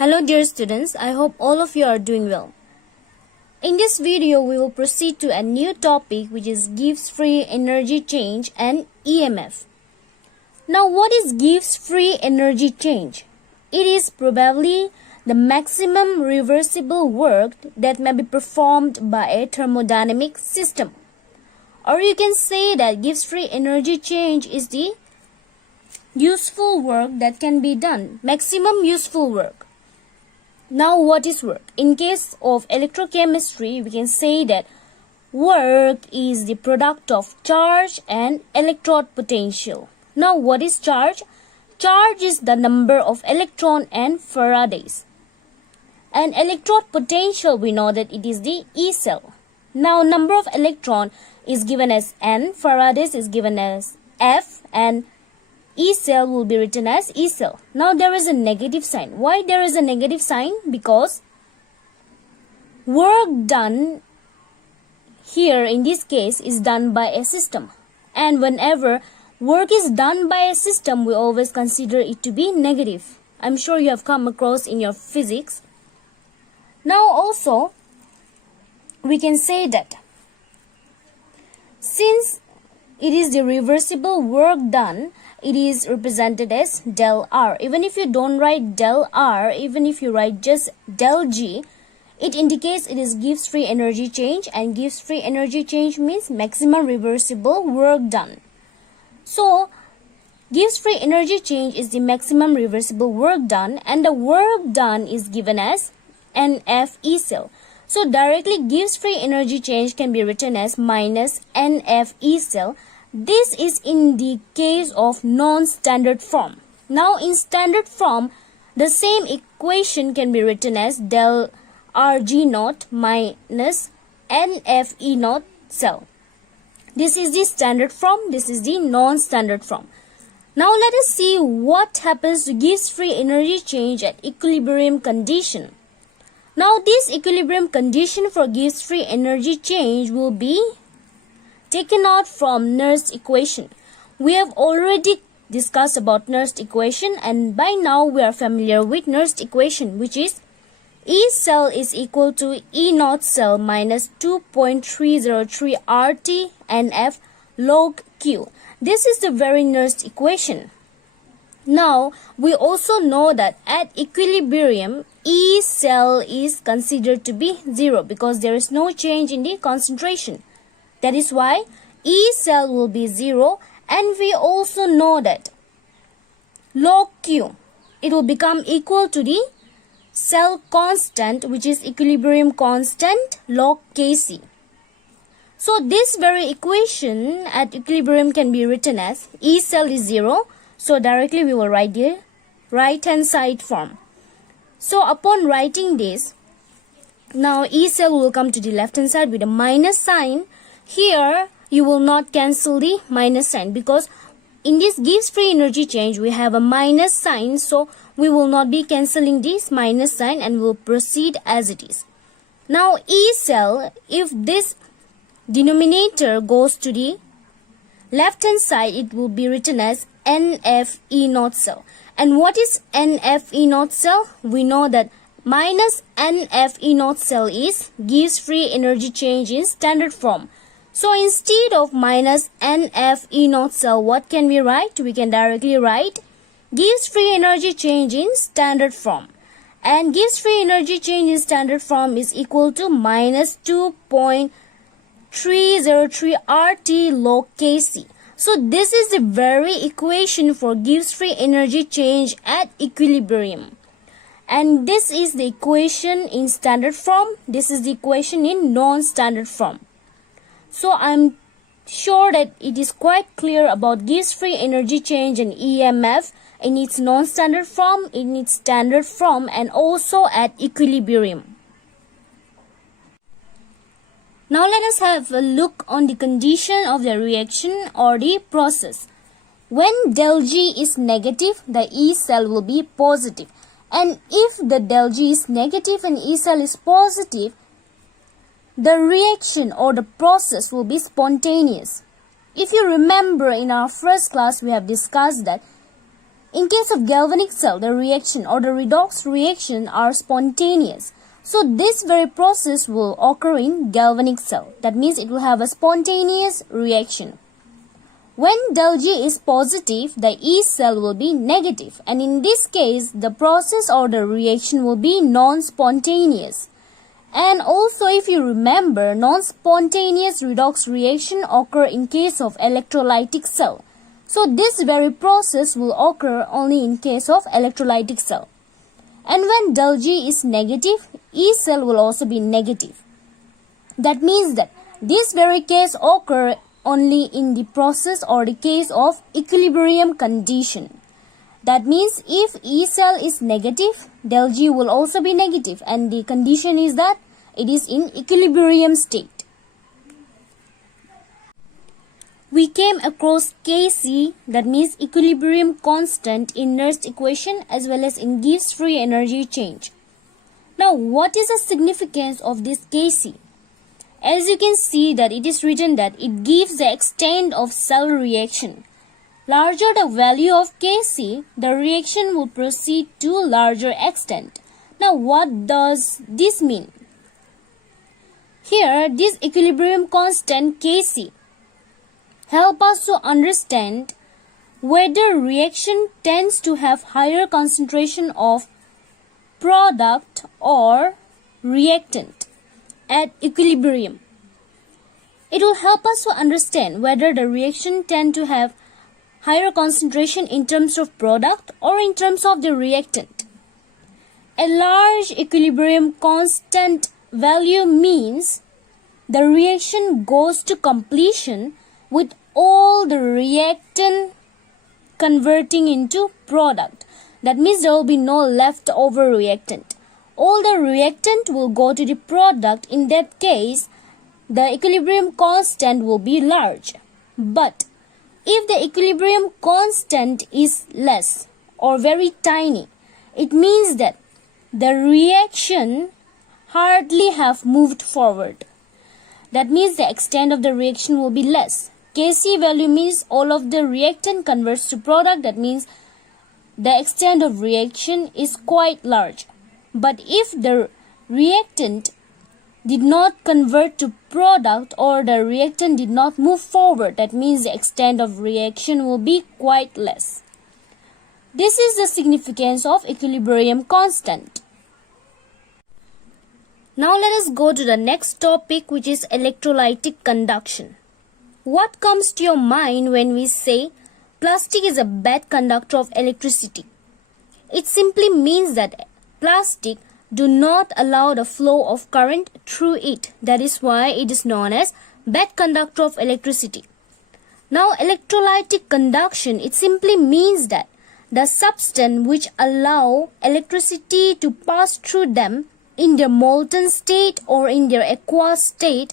Hello dear students, I hope all of you are doing well. In this video, we will proceed to a new topic which is Gibbs free energy change and EMF. Now what is Gibbs free energy change? It is probably the maximum reversible work that may be performed by a thermodynamic system. Or you can say that Gibbs free energy change is the useful work that can be done, maximum useful work. Now what is work? In case of electrochemistry, we can say that work is the product of charge and electrode potential. Now what is charge? Charge is the number of electron and Faradays. And electrode potential, we know that it is the E cell. Now number of electron is given as N, Faradays is given as F, and E cell will be written as E cell. Now there is a negative sign. Why there is a negative sign? Because work done here in this case is done by a system. And whenever work is done by a system, we always consider it to be negative. I'm sure you have come across in your physics. Now also, we can say that since it is the reversible work done, it is represented as del R. Even if you don't write del R, even if you write just del G, it indicates it is Gibbs free energy change, and Gibbs free energy change means maximum reversible work done. So, Gibbs free energy change is the maximum reversible work done, and the work done is given as NF E cell. So, directly Gibbs free energy change can be written as minus NF E cell. This is in the case of non-standard form. Now in standard form, the same equation can be written as del Rg naught minus NF E naught cell. This is the standard form, this is the non-standard form. Now let us see what happens to Gibbs free energy change at equilibrium condition. Now this equilibrium condition for Gibbs free energy change will be taken out from Nernst equation. We have already discussed about Nernst equation, and by now we are familiar with Nernst equation, which is E cell is equal to E naught cell minus 2.303 RT NF log Q. This is the very Nernst equation. Now we also know that at equilibrium E cell is considered to be 0 because there is no change in the concentration. That is why E cell will be 0, and we also know that log Q, it will become equal to the cell constant, which is equilibrium constant log Kc. So this very equation at equilibrium can be written as E cell is 0. So directly we will write the right hand side form. So upon writing this, now E cell will come to the left hand side with a minus sign. Here, you will not cancel the minus sign because in this Gibbs free energy change, we have a minus sign. So, we will not be cancelling this minus sign and will proceed as it is. Now, E cell, if this denominator goes to the left hand side, it will be written as NF E naught cell. And what is NF E naught cell? We know that minus NF E naught cell is Gibbs free energy change in standard form. So instead of minus NF E naught cell, what can we write? We can directly write Gibbs free energy change in standard form. And Gibbs free energy change in standard form is equal to minus 2.303 RT log Kc. So this is the very equation for Gibbs free energy change at equilibrium. And this is the equation in standard form. This is the equation in non-standard form. So I'm sure that it is quite clear about Gibbs free energy change and EMF in its non-standard form, in its standard form, and also at equilibrium. Now let us have a look on the condition of the reaction or the process. When del G is negative, the E cell will be positive. And if the del G is negative and E cell is positive, the reaction or the process will be spontaneous. If you remember in our first class, we have discussed that In case of galvanic cell, the reaction or the redox reaction are spontaneous. So this very process will occur in galvanic cell. That means it will have a spontaneous reaction. When del G is positive, the E cell will be negative, and in this case, the process or the reaction will be non-spontaneous. And also, if you remember, non-spontaneous redox reaction occur in case of electrolytic cell. So this very process will occur only in case of electrolytic cell. And when del G is negative, E cell will also be negative. That means that this very case occur only in the process or the case of equilibrium condition. That means if E cell is negative, del G will also be negative, and the condition is that it is in equilibrium state. We came across Kc, that means equilibrium constant, in Nernst equation as well as in Gibbs free energy change. Now, what is the significance of this Kc? As you can see that it is written that it gives the extent of cell reaction. Larger the value of Kc, the reaction will proceed to larger extent. Now, what does this mean? Here, this equilibrium constant Kc help us to understand whether reaction tends to have higher concentration of product or reactant at equilibrium. It will help us to understand whether the reaction tend to have higher concentration in terms of product or in terms of the reactant. A large equilibrium constant value means the reaction goes to completion with all the reactant converting into product. That means there will be no leftover reactant. All the reactant will go to the product. In that case, the equilibrium constant will be large. But if the equilibrium constant is less or very tiny, it means that the reaction hardly have moved forward. That means the extent of the reaction will be less. Kc value means all of the reactant converts to product. That means the extent of reaction is quite large. But if the reactant did not convert to product or the reactant did not move forward, that means the extent of reaction will be quite less. This is the significance of equilibrium constant. Now let us go to the next topic, which is electrolytic conduction. What comes to your mind when we say plastic is a bad conductor of electricity? It simply means that plastic do not allow the flow of current through it. That is why it is known as bad conductor of electricity. Now, electrolytic conduction, it simply means that the substance which allow electricity to pass through them in their molten state or in their aqueous state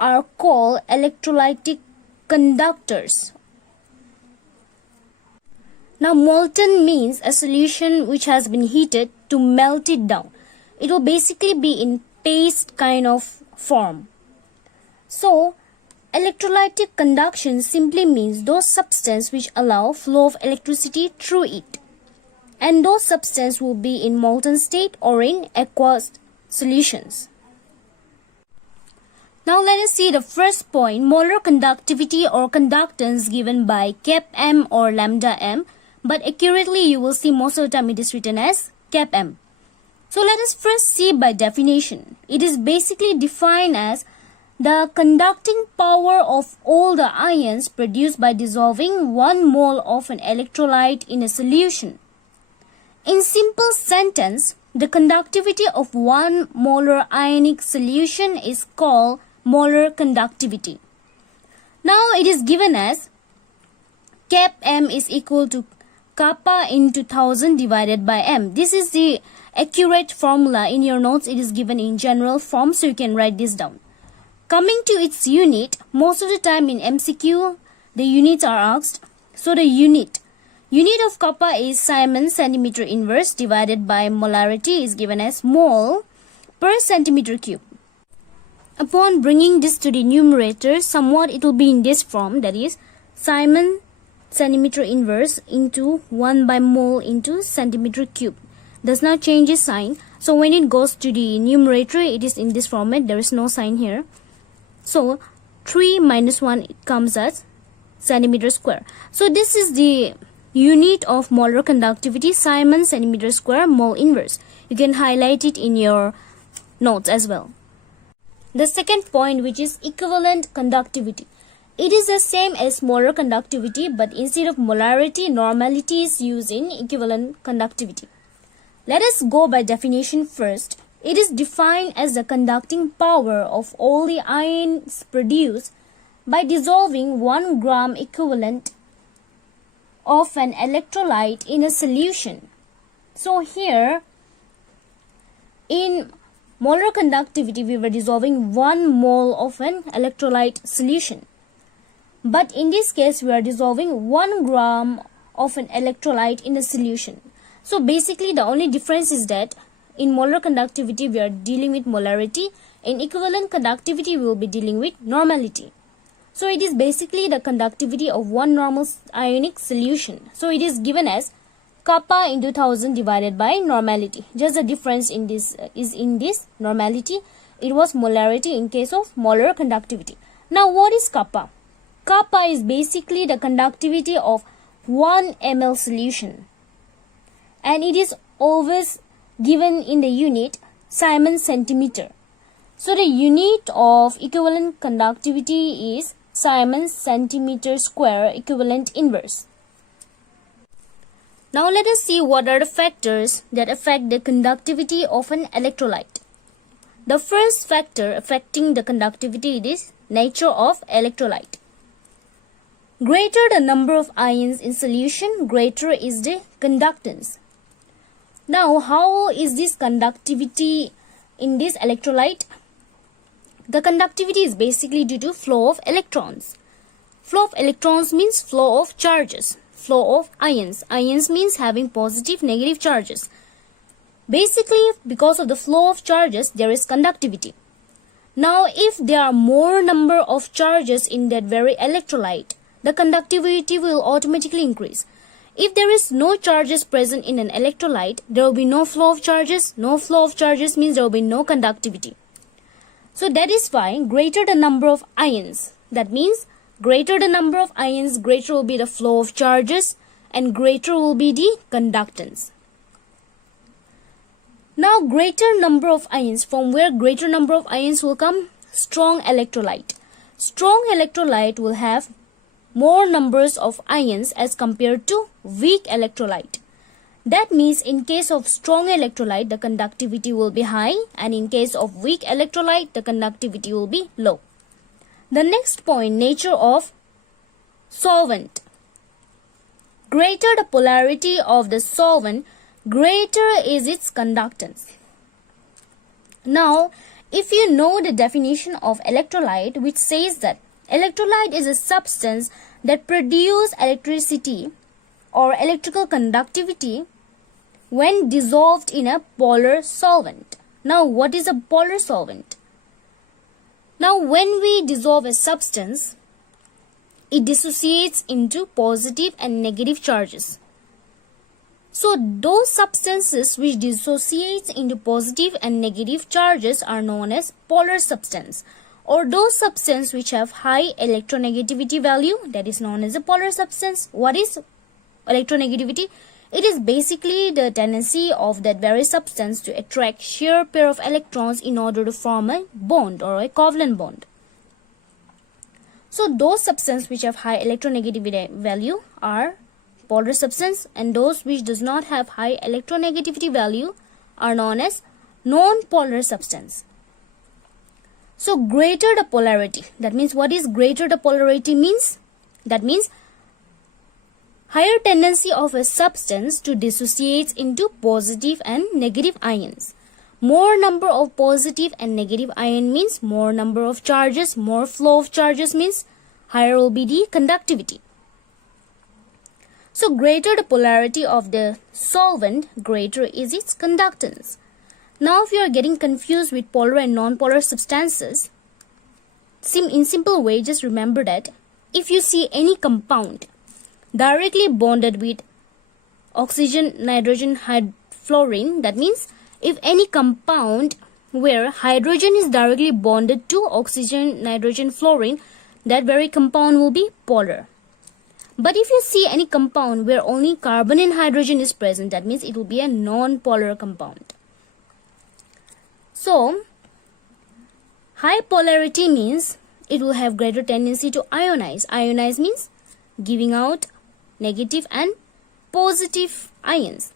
are called electrolytic conductors. Now, molten means a solution which has been heated to melt it down. It will basically be in paste kind of form. So, electrolytic conduction simply means those substances which allow flow of electricity through it. And those substances will be in molten state or in aqueous solutions. Now let us see the first point, molar conductivity or conductance given by cap m or lambda m, but accurately you will see most of the time it is written as cap m. So let us first see by definition. It is basically defined as the conducting power of all the ions produced by dissolving 1 mole of an electrolyte in a solution. In simple sentence, the conductivity of 1 molar ionic solution is called molar conductivity. Now it is given as cap m is equal to kappa into 1000 divided by m. This is the accurate formula. In your notes it is given in general form, so you can write this down. Coming to its unit, most of the time in MCQ the units are asked. So the unit of kappa is Siemens centimeter inverse divided by molarity is given as mole per centimeter cube. Upon bringing this to the numerator, somewhat it will be in this form, that is Siemens centimeter inverse into 1 by mole into centimeter cube. Does not change its sign. So when it goes to the numerator, it is in this format. There is no sign here. So 3 minus 1 comes as centimeter square. So this is the unit of molar conductivity, Simon centimeter square mole inverse. You can highlight it in your notes as well. The second point, which is equivalent conductivity. It is the same as molar conductivity, but instead of molarity, normality is used in equivalent conductivity. Let us go by definition first. It is defined as the conducting power of all the ions produced by dissolving 1 gram equivalent of an electrolyte in a solution. So here, in molar conductivity, we were dissolving 1 mole of an electrolyte solution. But in this case, we are dissolving 1 gram of an electrolyte in a solution. So basically, the only difference is that in molar conductivity, we are dealing with molarity. In equivalent conductivity, we will be dealing with normality. So it is basically the conductivity of one normal ionic solution. So it is given as kappa into 1000 divided by normality. Just the difference in this is in this normality. It was molarity in case of molar conductivity. Now what is kappa? Kappa is basically the conductivity of 1 ml solution. And it is always given in the unit Simon centimeter. So the unit of equivalent conductivity is Simon centimeter square equivalent inverse. Now let us see what are the factors that affect the conductivity of an electrolyte. The first factor affecting the conductivity is nature of electrolyte. Greater the number of ions in solution, greater is the conductance. Now, how is this conductivity in this electrolyte? The conductivity is basically due to flow of electrons. Flow of electrons means flow of charges. Flow of ions. Ions means having positive, negative charges. Basically, because of the flow of charges, there is conductivity. Now, if there are more number of charges in that very electrolyte, the conductivity will automatically increase. If there is no charges present in an electrolyte, there will be no flow of charges. No flow of charges means there will be no conductivity. So that is why greater the number of ions. That means greater the number of ions, greater will be the flow of charges and greater will be the conductance. Now greater number of ions. From where greater number of ions will come? Strong electrolyte. Strong electrolyte will have more numbers of ions as compared to weak electrolyte. That means in case of strong electrolyte, the conductivity will be high, and in case of weak electrolyte, the conductivity will be low. The next point, nature of solvent. Greater the polarity of the solvent, greater is its conductance. Now, if you know the definition of electrolyte, which says that electrolyte is a substance that produces electricity or electrical conductivity when dissolved in a polar solvent. Now, what is a polar solvent? Now, when we dissolve a substance, it dissociates into positive and negative charges. So, those substances which dissociate into positive and negative charges are known as polar substance. Or those substances which have high electronegativity value, that is known as a polar substance. What is electronegativity? It is basically the tendency of that very substance to attract sheer pair of electrons in order to form a bond or a covalent bond. So those substances which have high electronegativity value are polar substance, and those which does not have high electronegativity value are known as non-polar substance. So greater the polarity, that means what is greater the polarity means? That means higher tendency of a substance to dissociate into positive and negative ions. More number of positive and negative ion means more number of charges, more flow of charges means higher will be the conductivity. So greater the polarity of the solvent, greater is its conductance. Now, if you are getting confused with polar and non-polar substances, in simple way, just remember that if you see any compound directly bonded with oxygen, nitrogen, fluorine. That means if any compound where hydrogen is directly bonded to oxygen, nitrogen, fluorine, that very compound will be polar. But if you see any compound where only carbon and hydrogen is present, that means it will be a non-polar compound. So, high polarity means it will have greater tendency to ionize. Ionize means giving out negative and positive ions.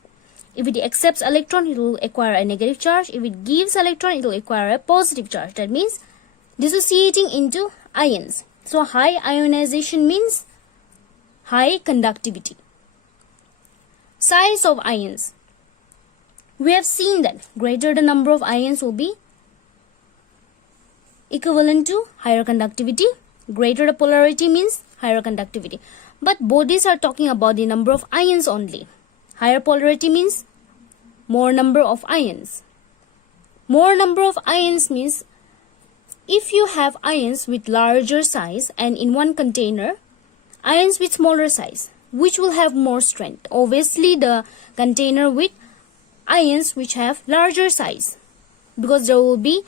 If it accepts electron, it will acquire a negative charge. If it gives electron, it will acquire a positive charge. That means dissociating into ions. So high ionization means high conductivity. Size of ions. We have seen that greater the number of ions will be equivalent to higher conductivity. Greater the polarity means higher conductivity. But both these are talking about the number of ions only. Higher polarity means more number of ions. More number of ions means if you have ions with larger size and in one container, ions with smaller size, which will have more strength? Obviously the container with ions which have larger size, because there will be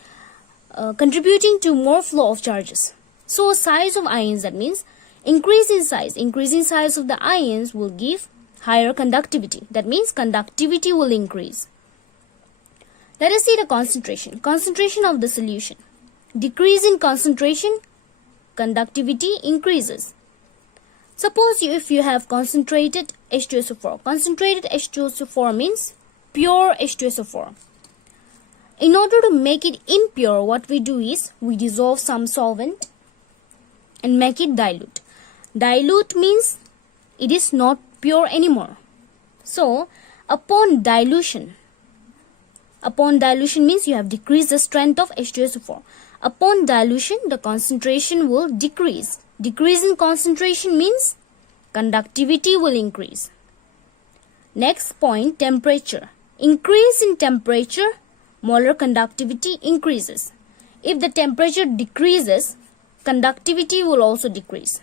contributing to more flow of charges. So size of ions, that means increasing size of the ions will give higher conductivity. That means conductivity will increase. Let us see the concentration. Concentration of the solution. Decrease in concentration, conductivity increases. Suppose if you have concentrated H2SO4. Concentrated H2SO4 means pure H2SO4. In order to make it impure, what we do is we dissolve some solvent and make it dilute. Dilute means it is not pure anymore. So upon dilution means you have decreased the strength of H2SO4. Upon dilution, the concentration will decrease. Decrease in concentration means conductivity will increase. Next point, temperature. Increase in temperature, molar conductivity increases. If the temperature decreases, conductivity will also decrease.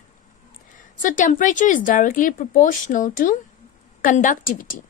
So temperature is directly proportional to conductivity.